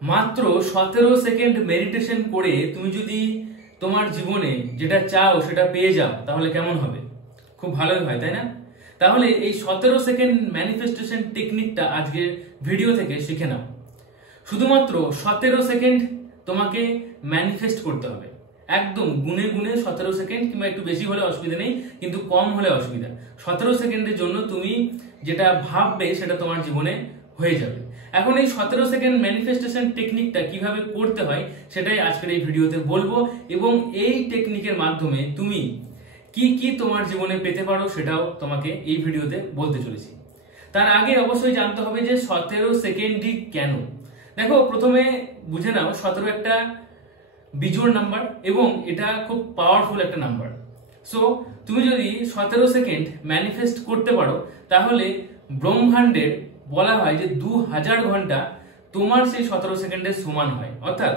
মাত্র 17 second meditation করে তুমি যদি তোমার জীবনে যেটা চাও সেটা পেয়ে যাও তাহলে কেমন হবে? খুব ভালোই হয়, তাই না? তাহলে এই 17 সেকেন্ড ম্যানিফেস্টেশন টেকনিকটা আজকের ভিডিও থেকে শিখে নাও। শুধুমাত্র 17 সেকেন্ড তোমাকে ম্যানিফেস্ট করতে হবে, একদম গুনে গুনে 17 সেকেন্ড, কিংবা একটু বেশি হলে অসুবিধা নেই কিন্তু কম হলে অসুবিধা। 17 সেকেন্ডের জন্য তুমি যেটা ভাববে সেটা তোমার জীবনে হয়ে যাবে। এখন এই 17 সেকেন্ড ম্যানিফেস্টেশন টেকনিকটা কিভাবে করতে হয় সেটাই আজকের এই ভিডিওতে বলবো, এবং এই টেকনিকের মাধ্যমে তুমি কি কি তোমার জীবনে পেতে পারো সেটাও তোমাকে এই ভিডিওতে বলতে চলেছি। তার আগে অবশ্যই জানতে হবে যে 17 সেকেন্ডই কেন। দেখো, প্রথমে বুঝে নাও 17 একটা বিজোড় নাম্বার এবং এটা খুব পাওয়ারফুল একটা নাম্বার। সো তুমি যদি 17 সেকেন্ড ম্যানিফেস্ট করতে পারো তাহলে ব্রহ্মাণ্ডের বলা হয় যে 2000 ঘন্টা তোমার সেই 17 সেকেন্ডের সমান হয়। অর্থাৎ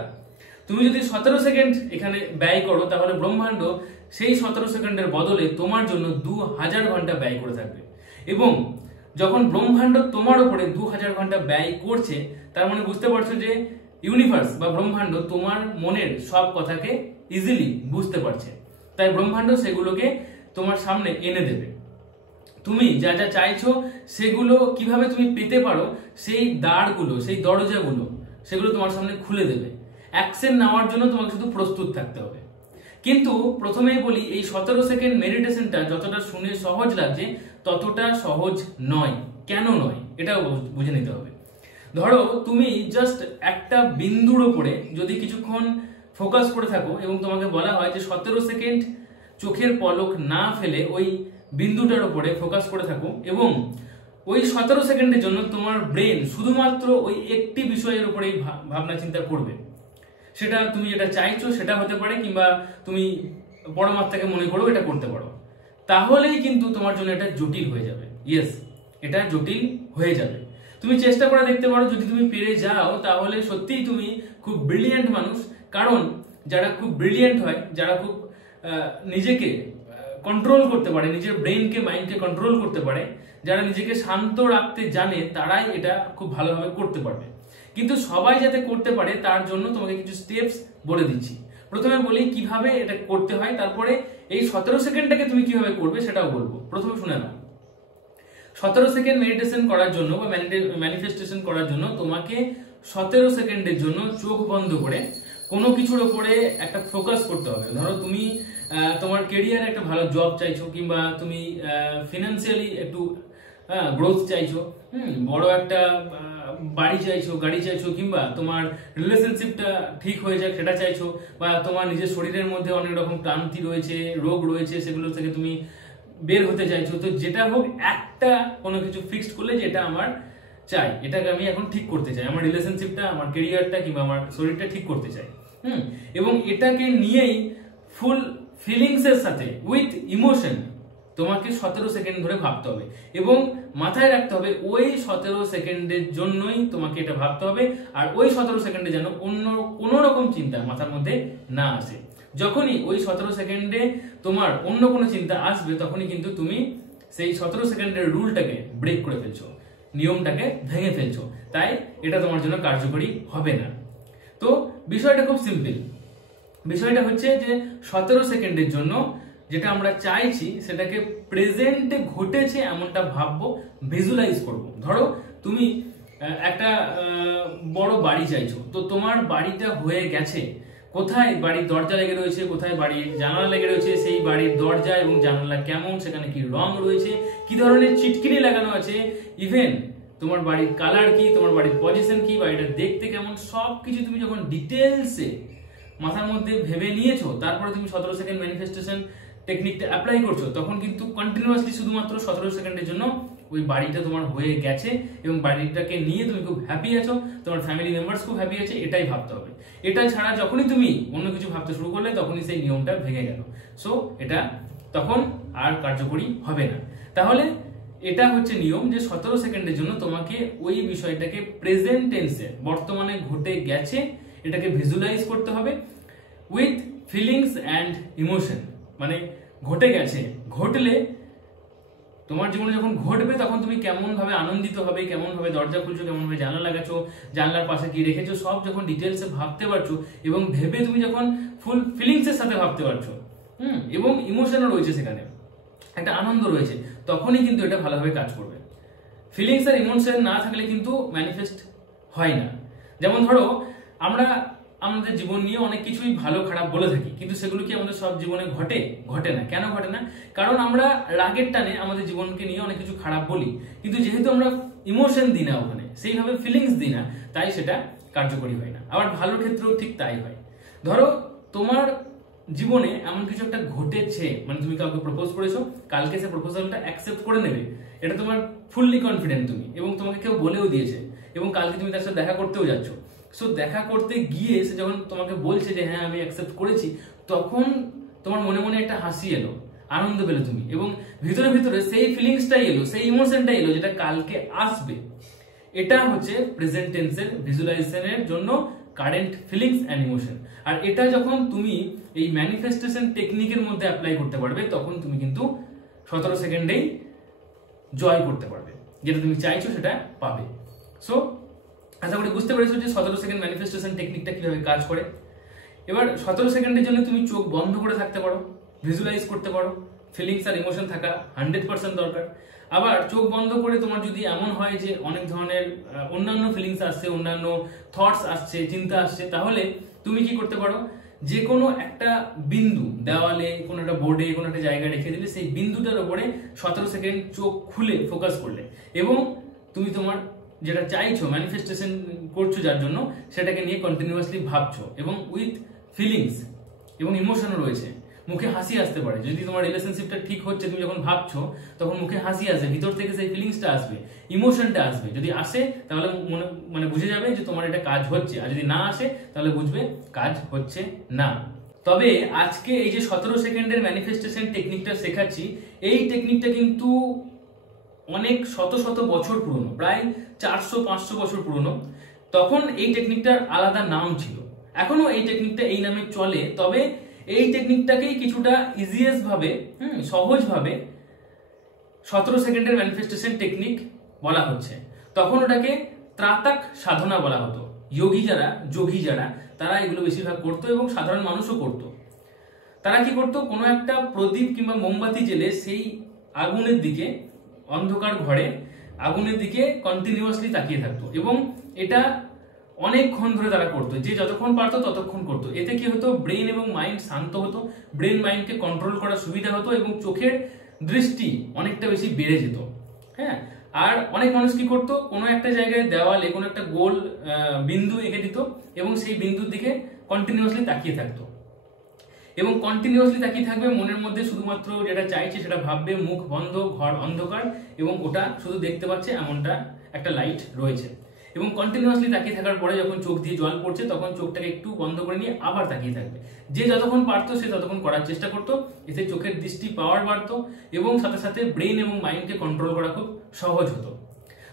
তুমি যদি 17 সেকেন্ড এখানে ব্যয় করো তাহলে ব্রহ্মাণ্ড সেই 17 সেকেন্ডের বদলে তোমার জন্য 2000 ঘন্টা ব্যয় করে থাকবে। এবং যখন ব্রহ্মাণ্ড তোমার উপরে 2000 ঘন্টা ব্যয় করছে, তার মানে বুঝতে পারছো যে ইউনিভার্স বা ব্রহ্মাণ্ড তোমার মনের সব কথাকে ইজিলি বুঝতে পারছে, তাই ব্রহ্মাণ্ড সেগুলোকে তোমার সামনে এনে দেবে। তুমি যা যা চাইছো সেগুলো কিভাবে তুমি পেতে পারো সেই দ্বারগুলো, সেই দরজাগুলো, সেগুলো তোমার সামনে খুলে দেবে। অ্যাকশন নেওয়ার জন্য তোমাকে শুধু প্রস্তুত থাকতে হবে। কিন্তু প্রথমেই বলি, এই 17 সেকেন্ড মেডিটেশনটা যতটা শুনে সহজ লাগছে ততটা সহজ নয়। কেন নয় এটাও বুঝে নিতে হবে। ধরো তুমি জাস্ট একটা বিন্দুর উপরে যদি কিছুক্ষণ ফোকাস করে থাকো এবং তোমাকে বলা হয় যে 17 সেকেন্ড চোখের পলক না ফেলে ওই বিন্দুটার উপরে ফোকাস করে থাকো, এবং ওই 17 সেকেন্ডের জন্য তোমার ব্রেন শুধুমাত্র ওই একটি বিষয়ের উপরেই ভাবনা চিন্তা করবে। সেটা তুমি যেটা চাইছো সেটা হতে পারে, কিংবা তুমি পরমাত্মাকে মনে করো এটা করতে পারো। তাহলেই কিন্তু তোমার জন্য এটা জটিল হয়ে যাবে। ইয়েস, এটা জটিল হয়ে যাবে। তুমি চেষ্টা করে দেখতে পারো, যদি তুমি পেরে যাও তাহলে সত্যিই তুমি খুব ব্রিলিয়েন্ট মানুষ। কারণ যারা খুব ব্রিলিয়েন্ট হয়, যারা খুব নিজেকে কন্ট্রোল করতে পারে, নিজের ব্রেনকে, মাইন্ডকে কন্ট্রোল করতে পারে, যারা নিজেকে শান্ত রাখতে জানে, তারাই এটা খুব ভালোভাবে করতে পারবে। কিন্তু সবাই যাতে করতে পারে তার জন্য তোমাকে কিছু স্টেপস বলে দিচ্ছি। প্রথমে বলি কিভাবে এটা করতে হয়, তারপরে এই 17 সেকেন্ডটাকে তুমি কিভাবে করবে সেটাও বলবো। প্রথমে শুনে নাও, 17 সেকেন্ড মেডিটেশন করার জন্য বা ম্যানিফেস্টেশন করার জন্য তোমাকে 17 সেকেন্ডের জন্য চোখ বন্ধ করে কোনো কিছুর উপরে একটা ফোকাস করতে হবে। ধরো তুমি তোমার কেরিয়ারে একটা ভালো জব চাইছো, কিংবা তুমি ফিনান্সিয়ালি একটু গ্রোথ চাইছো, বড় একটা বাড়ি চাইছো, গাড়ি চাইছো, কিংবা তোমার রিলেশনশিপটা ঠিক হয়ে যাক সেটা চাইছো, বা তোমার নিজের শরীরের মধ্যে অনেক রকম ক্লান্তি রয়েছে, রোগ রয়েছে, সেগুলো থেকে তুমি বের হতে চাইছো। তো যেটা হোক, একটা কোনো কিছু ফিক্সড করলে যেটা আমার চাই, এটাকে আমি এখন ঠিক করতে চাই, আমার রিলেশনশিপটা, আমার কেরিয়ারটা, কিংবা আমার শরীরটা ঠিক করতে চাই। এবং এটাকে নিয়েই ফুল ফিলিংস এর সাথে উইথ ইমোশন তোমাকে 17 সেকেন্ড ধরে ভাবতে হবে, এবং মাথায় রাখতে হবে ওই 17 সেকেন্ডের জন্যই তোমাকে এটা ভাবতে হবে। আর ওই 17 সেকেন্ডে যেন অন্য কোনো রকম চিন্তা মাথার মধ্যে না আসে। যখনই ওই 17 সেকেন্ডে তোমার অন্য কোনো চিন্তা আসবে, তখনই কিন্তু তুমি সেই 17 সেকেন্ডের রুলটাকে ব্রেক করে ফেলছো, নিয়মটাকে ভেঙে ফেলছো। তাই এটা তোমার জন্য কার্যকরী হবে না। তো বিষয়টা খুব সিম্পল। বিষয়টা হচ্ছে যে 17 সেকেন্ডের জন্য যেটা আমরা চাইছি সেটাকে প্রেজেন্টে ঘটেছে এমনটা ভাববো, ভিজুয়ালাইজ করব। ধরো তুমি একটা বড় বাড়ি চাইছো, তো তোমার বাড়িটা হয়ে গেছে। কোথায় বাড়ির দরজা লেগে রয়েছে, কোথায় বাড়ির জানালা লেগে রয়েছে, সেই বাড়ির দরজা এবং জানালা কেমন, সেখানে কি রং রয়েছে, কি ধরনের চিটকিনি লাগানো আছে, ইভেন তোমার বাড়ির কালার কি, তোমার বাড়ির পজিশন কি, বাড়িটা দেখতে কেমন, সবকিছু তুমি যখন ডিটেলসে মাথার মধ্যে ভেবে নিয়েছো, তারপরে তুমি 17 সেকেন্ড ম্যানিফেস্টেশন টেকনিকটা অ্যাপ্লাই করছো, তখন কিন্তু কন্টিনিউয়াসলি শুধুমাত্র 17 সেকেন্ডের জন্য ওই বাড়িটা তোমার হয়ে গেছে এবং বাড়িটাকে নিয়ে তুমি খুব হ্যাপি আছো, তোমার ফ্যামিলি মেম্বার্স খুব হ্যাপি আছে, এটাই ভাবতে হবে। এটা ছাড়া যখনই তুমি অন্য কিছু ভাবতে শুরু করলে তখনই সেই নিয়মটা ভেঙে গেল। সো এটা তখন আর কার্যকরী হবে না। তাহলে এটা হচ্ছে নিয়ম যে 17 সেকেন্ডের জন্য তোমাকে ওই বিষয়টাকে প্রেজেন্ট টেন্সে, বর্তমানে ঘটে গেছে, এটাকে ভিজুয়ালাইজ করতে হবে উইথ ফিলিংস অ্যান্ড ইমোশন। মানে ঘটে গেছে, ঘটলে তোমার জীবনে যখন ঘটবে তখন তুমি কেমন ভাবে আনন্দিত হবে, কেমন ভাবে দরজা খুলছো, কেমন ভাবে জানলা লাগাচ্ছো, জানলার পাশে কি রেখেছো, সব যখন ডিটেলসে ভাবতে পারছো এবং ভেবে তুমি যখন ফুল ফিলিংস এর সাথে ভাবতে পারছো, এবং ইমোশনও রয়েছে সেখানে, একটা আনন্দ রয়েছে, তখনই কিন্তু এটা ভালোভাবে কাজ করবে। ফিলিংস আর ইমোশন না থাকলে কিন্তু ম্যানিফেস্ট হয় না। যেমন ধরো আমরা আমাদের জীবন নিয়ে অনেক কিছুই ভালো খারাপ বলে থাকি, কিন্তু সেগুলো কি আমাদের সব জীবনে ঘটে? ঘটে না। কেন ঘটে না? কারণ আমরা রাগের টানে আমাদের জীবনকে নিয়ে অনেক কিছু খারাপ বলি, কিন্তু যেহেতু আমরা ইমোশন দিই না ওখানে, সেইভাবে ফিলিংস দিই না, তাই সেটা কার্যকরী হয় না। আবার ভালোর ক্ষেত্রেও ঠিক তাই হয়। ধরো তোমার জীবনে এমন কিছু একটা ঘটেছে, মানে তুমি কাউকে প্রপোজ করেছো, কালকে সে প্রপোজালটা অ্যাকসেপ্ট করে নেবে, এটা তোমার ফুললি কনফিডেন্ট তুমি, এবং তোমাকে কেউ বলেও দিয়েছে, এবং কালকে তুমি তার সাথে দেখা করতেও যাচ্ছ। সো দেখা করতে গিয়ে সে যখন তোমাকে বলছে যে হ্যাঁ আমি অ্যাকসেপ্ট করেছি, তখন তোমার মনে মনে একটা হাসি এলো, আনন্দ পেলে তুমি, এবং ভিতরে ভিতরে সেই ফিলিংসটাই এলো, সেই ইমোশনটাই এলো যেটা কালকে আসবে। এটা হচ্ছে প্রেজেন্ট টেন্সের ভিজুয়ালাইজেশনের জন্য কারেন্ট ফিলিংস অ্যান্ড ইমোশন। আর এটা যখন তুমি এই ম্যানিফেস্টেশন টেকনিকের মধ্যে অ্যাপ্লাই করতে পারবে, তখন তুমি কিন্তু 17 সেকেন্ডেই জয় করতে পারবে, যেটা তুমি চাইছো সেটা পাবে। সো আশা করি বুঝতে পেরেছো যে 17 সেকেন্ড ম্যানিফেস্টেশন টেকনিকটা কিভাবে কাজ করে। এবার 17 সেকেন্ডের জন্য তুমি চোখ বন্ধ করে থাকতে পারো, ভিজুয়ালাইজ করতে পারো। ফিলিংস আর ইমোশন থাকা 100% দরকার। আবার চোখ বন্ধ করে তোমার যদি এমন হয় যে অনেক ধরনের অন্যান্য ফিলিংস আসছে, অন্যান্য থটস আসছে, চিন্তা আসছে, তাহলে তুমি কি করতে পারো, যে কোনো একটা বিন্দু দেওয়ালে, কোনো একটা বোর্ডে, কোনো একটা জায়গায় রেখে দিলে সেই বিন্দুটার উপরে 17 সেকেন্ড চোখ খুলে ফোকাস করলে, এবং তুমি তোমার যেটা চাইছো, ম্যানিফেস্টেশন করছো যার জন্য, সেটাকে নিয়ে কন্টিনিউয়াসলি ভাবছো, এবং উইথ ফিলিংস এবং ইমোশনও রয়েছে। মুখে হাসি আসতে পারে, যদি তোমার রিলেশনশিপটা ঠিক হচ্ছে, তুমি যখন ভাবছো তখন মুখে হাসি আসবে, ভিতর থেকে সেই ফিলিংসটা আসবে, ইমোশনটা আসবে। যদি আসে তাহলে মানে বুঝে যাবে যে তোমার এটা কাজ হচ্ছে, আর যদি না আসে তাহলে বুঝবে কাজ হচ্ছে না। তবে আজকে এই যে 17 সেকেন্ডের ম্যানিফেস্টেশন টেকনিকটা শেখাচ্ছি, এই টেকনিকটা কিন্তু অনেক শত শত বছর পুরনো, প্রায় 400-500 বছর পুরনো। তখন এই টেকনিকটার আলাদা নাম ছিল, এখনো এই টেকনিকটা এই নামে চলে, তবে এই টেকনিকটাকেই কিছুটা ইজিয়েস্ট ভাবে, সহজ ভাবে 17 সেকেন্ডের ম্যানিফেস্টেশন টেকনিক বলা হচ্ছে। তখন ওটাকে ত্রাতাক সাধনা বলা হতো। যোগী যারা তারা এগুলো বেশিরভাগ করতো, এবং সাধারণ মানুষও করতো। তারা কি করতো, কোনো একটা প্রদীপ কিংবা মোমবাতি জেলে সেই আগুনের দিকে, অন্ধকার ঘরে আগুনের দিকে কন্টিনিউয়াসলি তাকিয়ে থাকতো, এবং এটা অনেকক্ষণ ধরে তারা করতো, যে যতক্ষণ পারতো ততক্ষণ করতো। এতে কি হতো, ব্রেন এবং মাইন্ড শান্ত হতো, ব্রেন মাইন্ডকে কন্ট্রোল করার সুবিধা হতো, এবং চোখের দৃষ্টি অনেকটা বেশি বেড়ে যেত। হ্যাঁ, আর অনেক মানুষ কি করতো, কোনো একটা জায়গায় দেওয়ালে কোনো একটা গোল বিন্দু এঁকে দিত, এবং সেই বিন্দুর দিকে কন্টিনিউয়াসলি তাকিয়ে থাকতো, এবং কন্টিনিউয়াসলি তাকিয়ে থাকবে, মনের মধ্যে শুধুমাত্র যেটা চাইছে সেটা ভাববে, মুখ বন্ধ, ঘর অন্ধকার, এবং ওটা শুধু দেখতে পাচ্ছে এমনটা একটা লাইট রয়েছে। এবং কন্টিনিউয়াসলি তাকিয়ে থাকার পরে যখন চোখ দিয়ে জল পড়ছে, তখন চোখটাকে একটু বন্ধ করে নিয়ে আবার তাকিয়ে থাকবে। যে যতক্ষণ পারতো সে ততক্ষণ করার চেষ্টা করতো, এতে চোখের দৃষ্টি পাওয়ার বাড়তো, এবং সাথে সাথে ব্রেন এবং মাইন্ডকে কন্ট্রোল করা খুব সহজ হতো।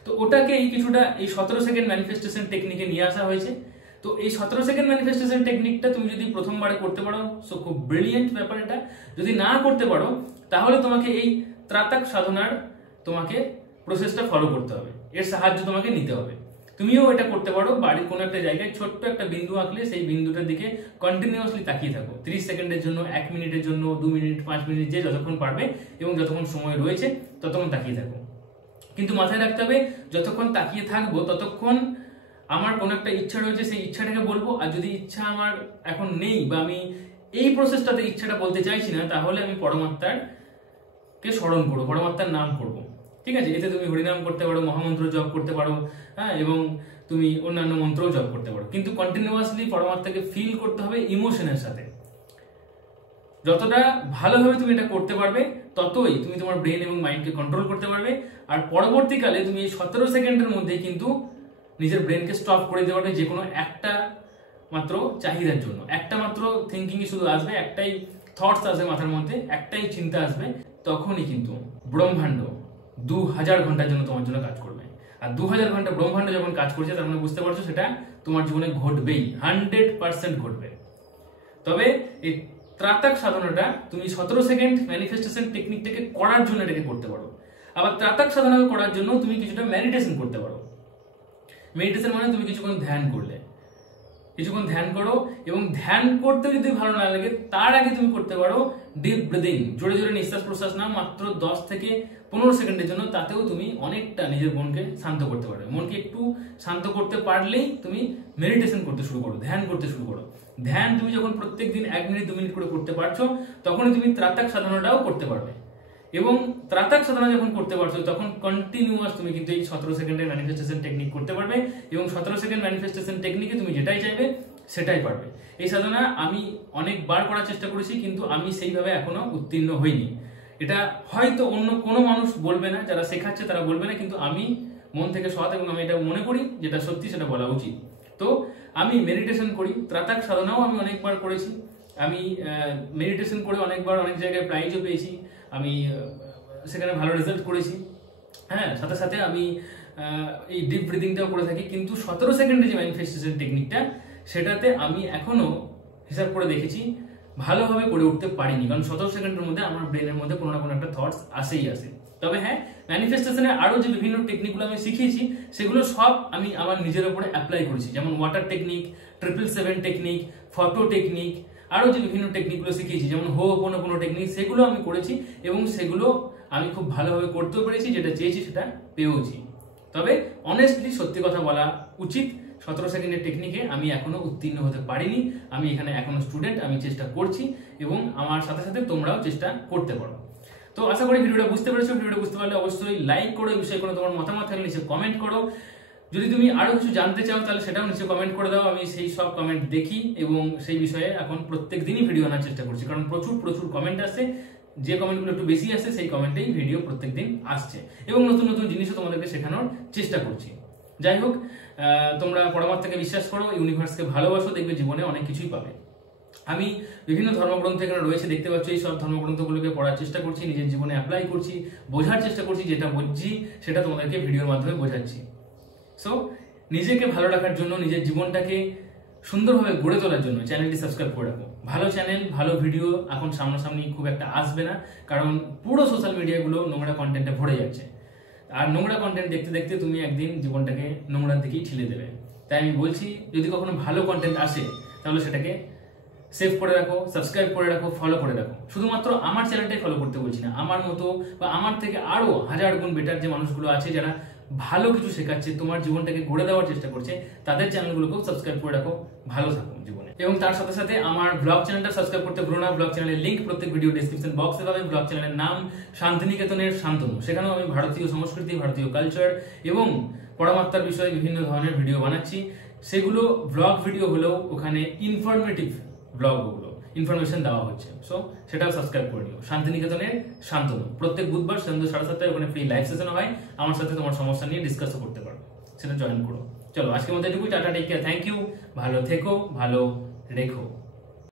তো ওটাকে কিছুটা এই 17 সেকেন্ড ম্যানিফেস্টেশন টেকনিকে নিয়ে আসা হয়েছে। তো এই 17 সেকেন্ড ম্যানিফেস্টেশন টেকনিকটা তুমি যদি প্রথমবারে করতে পারো, সো খুব ব্রিলিয়েন্ট ব্যাপার এটা। যদি না করতে পারো, তাহলে তোমাকে এই ত্রাতাক সাধনার তোমাকে প্রসেসটা ফলো করতে হবে, এর সাহায্য তোমাকে নিতে হবে। তুমিও এটা করতে পারো, বাড়ির কোনো একটা জায়গায় ছোট্ট একটা বিন্দু আঁকলে সেই বিন্দুটার দিকে কন্টিনিউয়াসলি তাকিয়ে থাকো, 30 সেকেন্ডের জন্য, 1 মিনিটের জন্য, 2 মিনিট, 5 মিনিট, যে যতক্ষণ পারবে এবং যতক্ষণ সময় রয়েছে ততক্ষণ তাকিয়ে থাকো। কিন্তু মাথায় রাখতে হবে, যতক্ষণ তাকিয়ে থাকবো ততক্ষণ আমার কোনো একটা ইচ্ছা রয়েছে, সেই ইচ্ছাটাকে বলবো। আর যদি ইচ্ছা আমার এখন নেই, বা আমি এই প্রসেসটাতে ইচ্ছাটা বলতে চাইছি না, তাহলে আমি পরমাত্মার কে স্মরণ করবো, পরমাত্মার নাম করবো। ঠিক আছে, এতে তুমি হরিনাম করতে পারো, মহামন্ত্র জপ করতে পারো, হ্যাঁ, এবং তুমি অন্যান্য মন্ত্রও জপ করতে পারো। কিন্তু কন্টিনিউয়াসলি পরমাত্মাকে ফিল করতে হবে ইমোশনের সাথে। যতটা ভালোভাবে তুমি এটা করতে পারবে, ততই তুমি তোমার ব্রেন এবং মাইন্ডকে কন্ট্রোল করতে পারবে। আর পরবর্তীকালে তুমি এই 17 সেকেন্ডের মধ্যেই কিন্তু নিজের ব্রেনকে স্টপ করে দিতে পারবে, যে কোনো একটা মাত্র চাহিদার জন্য। একটা মাত্র থিঙ্কিংই শুধু আসবে, একটাই থটস আসবে মাথার মধ্যে, একটাই চিন্তা আসবে, তখনই কিন্তু ব্রহ্মাণ্ড 2000 ঘন্টার জন্য তোমার জন্য কাজ করবে। আর 2000 ঘন্টা ব্রহ্মাণ্ড যখন কাজ করছে, তার মানে বুঝতে পারছো সেটা তোমার জীবনে ঘটবেই, 100% ঘটবে। তবে এই ত্রাতাক সাধনাটা তুমি 17 সেকেন্ড ম্যানিফেস্টেশন টেকনিকটাকে করার জন্য এটাকে করতে পারো। আবার ত্রাতাক সাধনা করার জন্য তুমি কিছুটা মেডিটেশন করতে পারো। মেডিটেশন মানে তুমি কিছুক্ষণ ধ্যান করলে, কিছুক্ষণ ধ্যান করো, এবং ধ্যান করতে যদি ভালো না লাগে তার আগে তুমি করতে পারো ডিপ ব্রিদিং, জোরে জোরে নিঃশ্বাস প্রশ্বাস নাও মাত্র 10 থেকে 15 সেকেন্ডের জন্য। তাতেও তুমি অনেকটা নিজের মনকে শান্ত করতে পারবে। মনকে একটু শান্ত করতে পারলেই তুমি মেডিটেশন করতে শুরু করো, ধ্যান করতে শুরু করো। ধ্যান তুমি যখন প্রত্যেকদিন 1 মিনিট 2 মিনিট করে করতে পারছো, তখনই তুমি ত্রাতাক সাধনাটাও করতে পারবে। এবং ত্রাতাক সাধনা যখন করতে পারছো তখন কন্টিনিউয়াস তুমি কিন্তু এই 17 সেকেন্ডের ম্যানিফেস্টেশন টেকনিক করতে পারবে, এবং 17 সেকেন্ড ম্যানিফেস্টেশন টেকনিকে তুমি যেটাই চাইবে সেটাই পারবে। এই সাধনা আমি অনেকবার করার চেষ্টা করেছি, কিন্তু আমি সেইভাবে এখনো উত্তীর্ণ হইনি। এটা হয়তো অন্য কোনো মানুষ বলবে না, যারা শেখাচ্ছে তারা বলবে না, কিন্তু আমি মন থেকে সৎ এবং আমি এটা মনে করি যেটা সত্যি সেটা বলা উচিত। তো আমি মেডিটেশন করি, ত্রাতাক সাধনাও আমি অনেকবার করেছি। আমি মেডিটেশন করে অনেকবার অনেক জায়গায় প্রাইজও পেয়েছি, আমি সেখানে ভালো রেজাল্ট করেছি। হ্যাঁ, সাথে সাথে আমি এই ডিপ ব্রিদিংটাও করে থাকি। কিন্তু 17 সেকেন্ডের যে ম্যানিফেস্টেশন টেকনিকটা, সেটাতে আমি এখনো হিসাব করে দেখেছি ভালোভাবে করে উঠতে পারিনি, কারণ 17 সেকেন্ডের মধ্যে আমার ব্রেনের মধ্যে কোনো না কোনো একটা থটস আসেই আসে। তবে হ্যাঁ, ম্যানিফেস্টেশনের আরো যে বিভিন্ন টেকনিকগুলো আমি শিখিয়েছি সেগুলো সব আমি আমার নিজের উপরে অ্যাপ্লাই করেছি, যেমন water technique, 777 technique, photo technique, আরো যে বিভিন্ন টেকনিকগুলো শিখিয়েছি যেমন হো'পোনোপোনো টেকনিক, সেগুলো আমি করেছি এবং সেগুলো আমি খুব ভালোভাবে করতেও পেরেছি, যেটা চেয়েছি সেটা পেয়েওছি। তবে অনেস্টলি সত্যি কথা বলা উচিত, 17 সেকেন্ডের টেকনিকে আমি এখনো উত্তীর্ণ হতে পারিনি। আমি এখানে এখনো স্টুডেন্ট, আমি চেষ্টা করছি এবং আমার সাথে সাথে তোমরাও চেষ্টা করতে পারো। তো আশা করি ভিডিওটা বুঝতে পেরেছো। ভিডিওটা বুঝতে পারলে অবশ্যই লাইক করো, এই বিষয়ে কোনো তোমার মতামত থাকলে নিচে কমেন্ট করো। যদি তুমি আরো কিছু জানতে চাও তাহলে সেটাও নিচে কমেন্ট করে দাও, আমি সেই সব কমেন্ট দেখি এবং সেই বিষয়ে এখন প্রত্যেক দিনই ভিডিও আনার চেষ্টা করছি, কারণ প্রচুর প্রচুর কমেন্ট আসছে। যে কমেন্টগুলো একটু বেশি আসছে সেই কমেন্টেই ভিডিও প্রত্যেকদিন আসছে, এবং নতুন নতুন জিনিসও তোমাদেরকে শেখানোর চেষ্টা করছি। যাই হোক, তোমরা পরমাত্মাকে বিশ্বাস করো, ইউনিভার্সকে ভালোবাসো, দেখবে জীবনে অনেক কিছুই পাবে। আমি বিভিন্ন ধর্মগ্রন্থ এখানে রয়েছে, দেখতে পাচ্ছ, এই সব ধর্মগ্রন্থগুলোকে পড়ার চেষ্টা করছি, নিজের জীবনে অ্যাপ্লাই করছি, বোঝার চেষ্টা করছি, যেটা বুঝছি সেটা তোমাদেরকে ভিডিওর মাধ্যমে বোঝাচ্ছি। সো নিজেকে ভালো রাখার জন্য, নিজের জীবনটাকে সুন্দরভাবে গড়ে তোলার জন্য চ্যানেলটি সাবস্ক্রাইব করে রাখো। ভালো চ্যানেল, ভালো ভিডিও এখন সামনাসামনি খুব একটা আসবে না, কারণ পুরো সোশ্যাল মিডিয়াগুলো নোংরা কন্টেন্টে ভরে যাচ্ছে, আর নোংরা কন্টেন্ট দেখতে দেখতে তুমি একদিন জীবনটাকে নোংরার দিকেই ঠেলে দেবে। তাই আমি বলছি, যদি কখনো ভালো কন্টেন্ট আসে তাহলে সেটাকে সেভ করে রাখো, সাবস্ক্রাইব করে রাখো, ফলো করে রাখো। শুধুমাত্র আমার চ্যানেলটাই ফলো করতে বলছি না, আমার মতো বা আমার থেকে আরো 1000 গুণ বেটার যে মানুষগুলো আছে যারা ভালো কিছু শেখাচ্ছে, তোমার জীবনটাকে গড়ে দেওয়ার চেষ্টা করছে, তাদের চ্যানেলগুলোকেও সাবস্ক্রাইব করে রাখো। ভালো থাকো জীবনে। এবং তার সাথে সাথে আমার ব্লগ চ্যানেলটা সাবস্ক্রাইব করতে ভুলো না। ব্লগ চ্যানেলের লিংক প্রত্যেক ভিডিও ডেসক্রিপশন বক্সে পাবে। ব্লগ চ্যানেলের নাম শান্তিনিকেতনের শান্তনু। সেখানেও আমি ভারতীয় সংস্কৃতি, ভারতীয় কালচার এবং পরমাত্মার বিষয়ে বিভিন্ন ধরনের ভিডিও বানাচ্ছি। সেগুলো ব্লগ ভিডিও হলেও ওখানে ইনফরমেটিভ ব্লগগুলো ইনফরমেশন দেওয়া হচ্ছে, সো সেটাও সাবস্ক্রাইব করে নিও। শান্তিনিকেতনের শান্তনু, প্রত্যেক বুধবার সন্ধ্যা 7:30 ওখানে ফ্রি লাইভ সেশন হয়, আমার সাথে তোমার সমস্যা নিয়ে ডিসকাসও করতে পারো, সেটা জয়েন করো। চলো আজকের মতো এটুকুই, tata, take care, thank you, ভালো থেকো, ভালো রেখো।